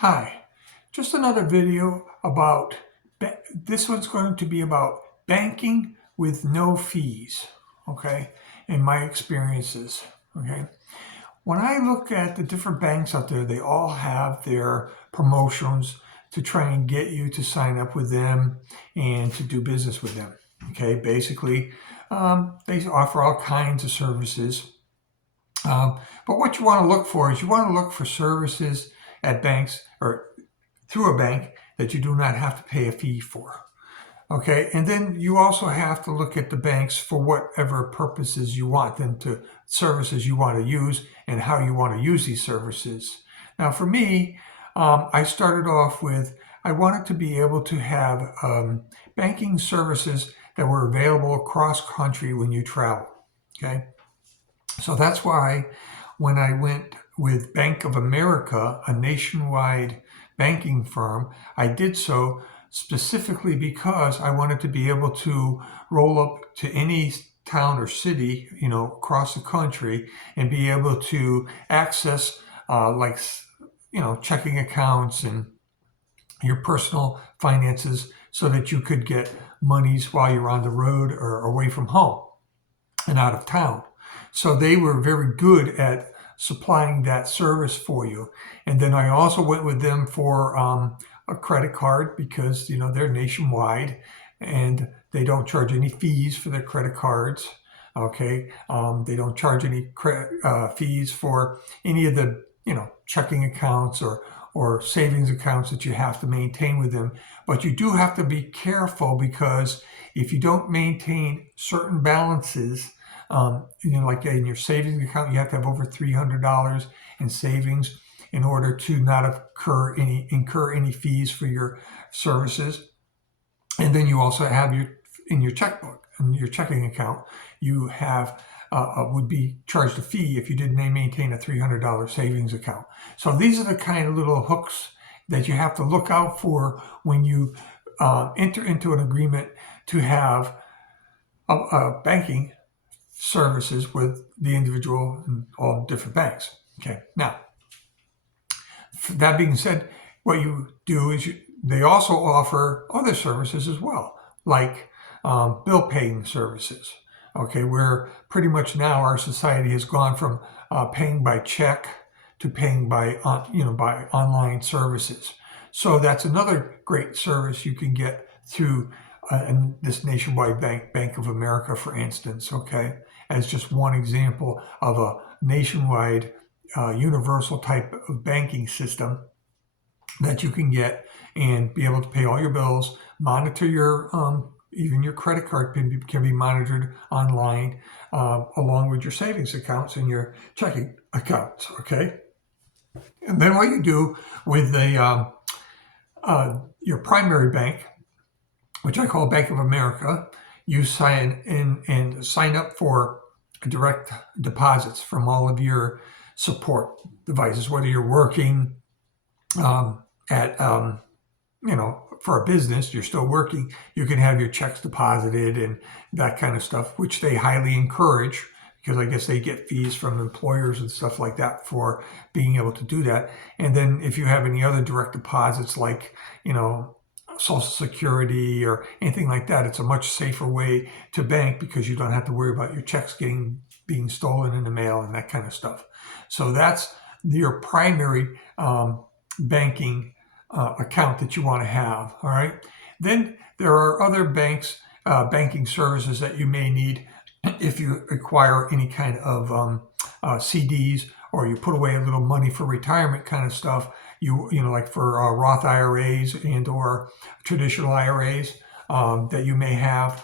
Hi, just another video about, this one's going to be about banking with no fees, okay, in my experiences, okay. When I look at the different banks out there, they all have their promotions to try and get you to sign up with them and to do business with them, okay. Basically, they offer all kinds of services. But what you want to look for is you want to look for services at banks or through a bank that you do not have to pay a fee for. Okay, and then you also have to look at the banks for whatever purposes you want them to, services you want to use and how you want to use these services. Now for me, I started off with, I wanted to be able to have banking services that were available across country when you travel, okay? So that's why when I went with Bank of America, a nationwide banking firm, I did so specifically because I wanted to be able to roll up to any town or city, across the country and be able to access checking accounts and your personal finances so that you could get monies while you're on the road or away from home and out of town. So they were very good at supplying that service for you. And then I also went with them for a credit card because, they're nationwide and they don't charge any fees for their credit cards. Okay. They don't charge any fees for any of the, checking accounts or savings accounts that you have to maintain with them. But you do have to be careful because if you don't maintain certain balances, like in your savings account, you have to have over $300 in savings in order to not incur any fees for your services. And then you also have in your checkbook, in your checking account, you have would be charged a fee if you didn't maintain a $300 savings account. So these are the kind of little hooks that you have to look out for when you enter into an agreement to have a banking services with the individual and all different banks. Okay. Now, that being said, what you do is they also offer other services as well, like bill paying services. Okay, where pretty much now our society has gone from paying by check to paying by by online services. So that's another great service you can get through this nationwide bank, Bank of America, for instance. Okay, as just one example of a nationwide universal type of banking system that you can get and be able to pay all your bills, monitor your even your credit card can be monitored online, along with your savings accounts and your checking accounts. Okay, and then what you do with your primary bank, which I call Bank of America, you sign in and sign up for direct deposits from all of your support devices, whether you're working for a business, you're still working, you can have your checks deposited and that kind of stuff, which they highly encourage because I guess they get fees from employers and stuff like that for being able to do that. And then if you have any other direct deposits like, Social Security or anything like that, it's a much safer way to bank because you don't have to worry about your checks being stolen in the mail and that kind of stuff. So that's your primary banking account that you want to have. All right. Then there are other banking services that you may need if you acquire any kind of CDs or you put away a little money for retirement kind of stuff. Like for Roth IRAs and or traditional IRAs that you may have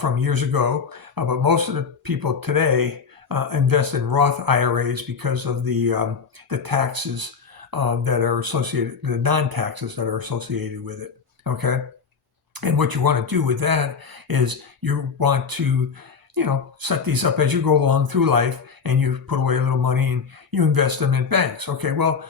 from years ago. But most of the people today invest in Roth IRAs because of the taxes that are associated, the non-taxes that are associated with it. Okay. And what you want to do with that is you want to, set these up as you go along through life and you put away a little money and you invest them in banks. Okay. Well,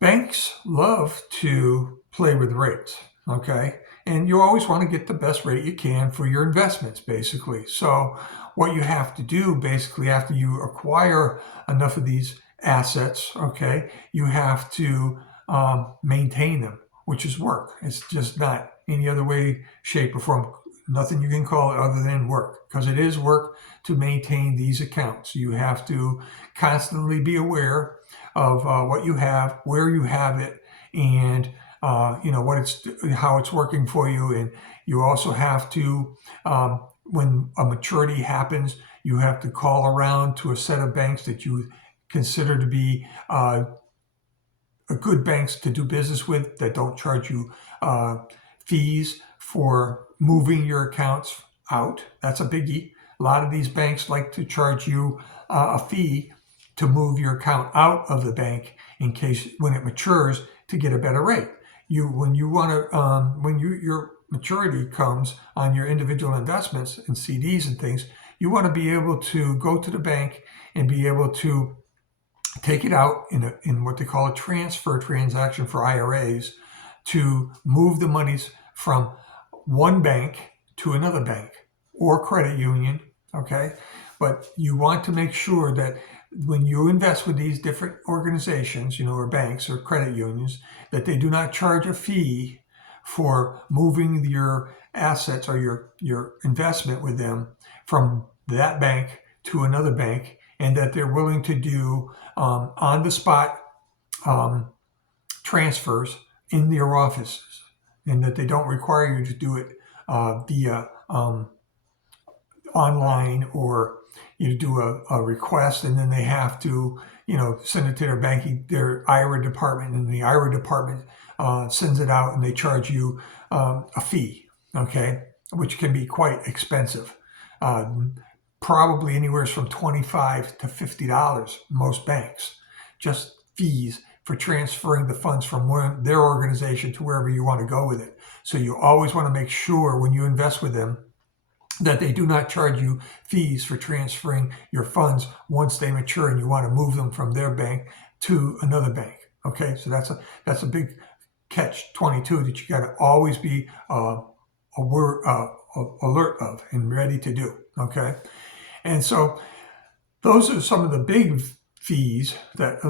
banks love to play with rates. Okay. And you always want to get the best rate you can for your investments, basically. So what you have to do basically after you acquire enough of these assets, okay, you have to maintain them, which is work. It's just not any other way, shape, or form. Nothing you can call it other than work, because it is work to maintain these accounts. You have to constantly be aware of what you have, where you have it, and how it's working for you. And you also have to, when a maturity happens, you have to call around to a set of banks that you consider to be good banks to do business with, that don't charge you fees for moving your accounts out. That's a biggie. A lot of these banks like to charge you a fee to move your account out of the bank in case when it matures to get a better rate. When your maturity comes on your individual investments and CDs and things, you want to be able to go to the bank and be able to take it out in what they call a transfer transaction for IRAs, to move the monies from one bank to another bank or credit union, okay? But you want to make sure that when you invest with these different organizations, or banks or credit unions, that they do not charge a fee for moving your assets or your investment with them from that bank to another bank, and that they're willing to do on-the-spot transfers in their offices, and that they don't require you to do it via online, or you do a request and then they have to send it to their IRA department, and the IRA department sends it out and they charge you a fee, okay, which can be quite expensive. Probably anywhere from $25 to $50, most banks, just fees for transferring the funds from their organization to wherever you want to go with it. So you always want to make sure when you invest with them that they do not charge you fees for transferring your funds once they mature and you want to move them from their bank to another bank. Okay, so that's a big catch-22 that you got to always be alert of and ready to do. Okay, and so those are some of the big fees that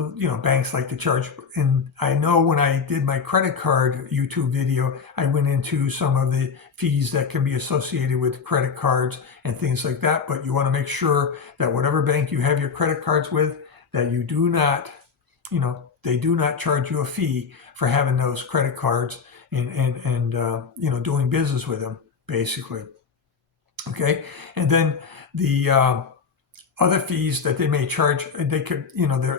banks like to charge. And I know when I did my credit card YouTube video, I went into some of the fees that can be associated with credit cards and things like that. But you want to make sure that whatever bank you have your credit cards with, that you do not, they do not charge you a fee for having those credit cards and doing business with them, basically. Okay, and then the other fees that they may charge, they could,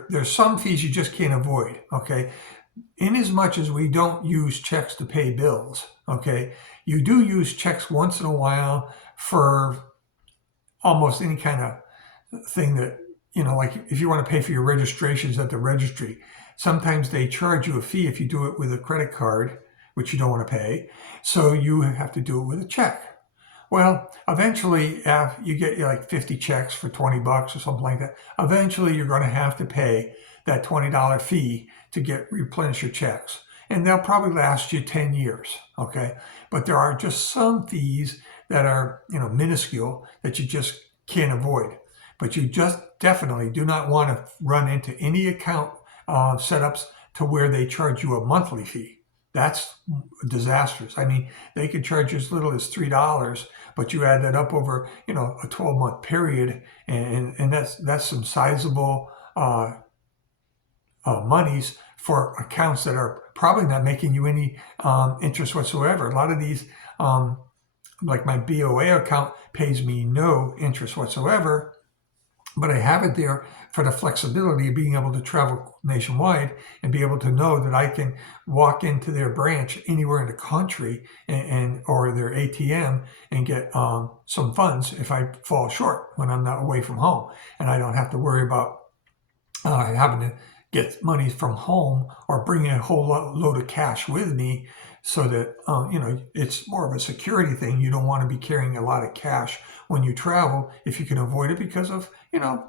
there's some fees you just can't avoid, okay? In as much as we don't use checks to pay bills, okay, you do use checks once in a while for almost any kind of thing that, like if you want to pay for your registrations at the registry, sometimes they charge you a fee if you do it with a credit card, which you don't want to pay, so you have to do it with a check. Well, eventually, if you get like 50 checks for $20 or something like that, eventually you're going to have to pay that $20 fee to replenish your checks. And they'll probably last you 10 years, okay? But there are just some fees that are, minuscule that you just can't avoid. But you just definitely do not want to run into any account setups to where they charge you a monthly fee. That's disastrous. I mean, they could charge you as little as $3, but you add that up over, a 12-month period, and that's some sizable monies for accounts that are probably not making you any interest whatsoever. A lot of these, like my BOA account, pays me no interest whatsoever, but I have it there for the flexibility of being able to travel nationwide and be able to know that I can walk into their branch anywhere in the country or their ATM and get some funds if I fall short when I'm not away from home. And I don't have to worry about having to get money from home or bringing a whole load of cash with me, so that, it's more of a security thing. You don't want to be carrying a lot of cash when you travel if you can avoid it because of,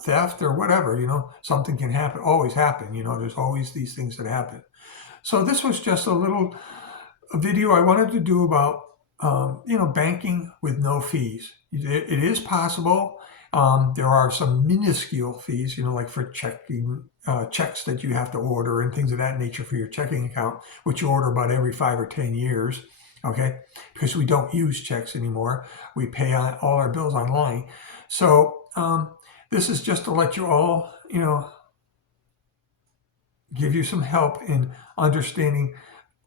theft or whatever, something can happen, always happen, there's always these things that happen. So this was just a video I wanted to do about, banking with no fees. It is possible. There are some minuscule fees, like for checking checks that you have to order and things of that nature for your checking account, which you order about every 5 or 10 years. Okay, because we don't use checks anymore. We pay all our bills online. So this is just to let you all, give you some help in understanding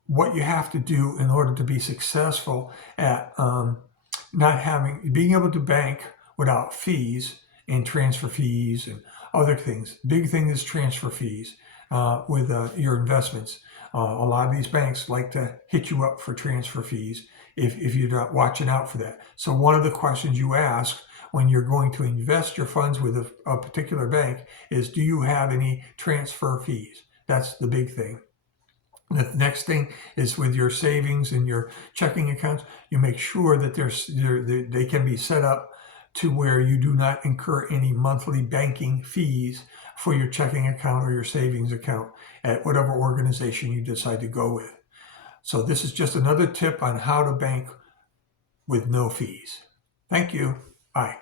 what you have to do in order to be successful at being able to bank without fees and transfer fees and other things. Big thing is transfer fees with your investments. A lot of these banks like to hit you up for transfer fees if you're not watching out for that. So one of the questions you ask when you're going to invest your funds with a particular bank is, do you have any transfer fees? That's the big thing. The next thing is with your savings and your checking accounts, you make sure that they can be set up to where you do not incur any monthly banking fees for your checking account or your savings account at whatever organization you decide to go with. So this is just another tip on how to bank with no fees. Thank you. Bye.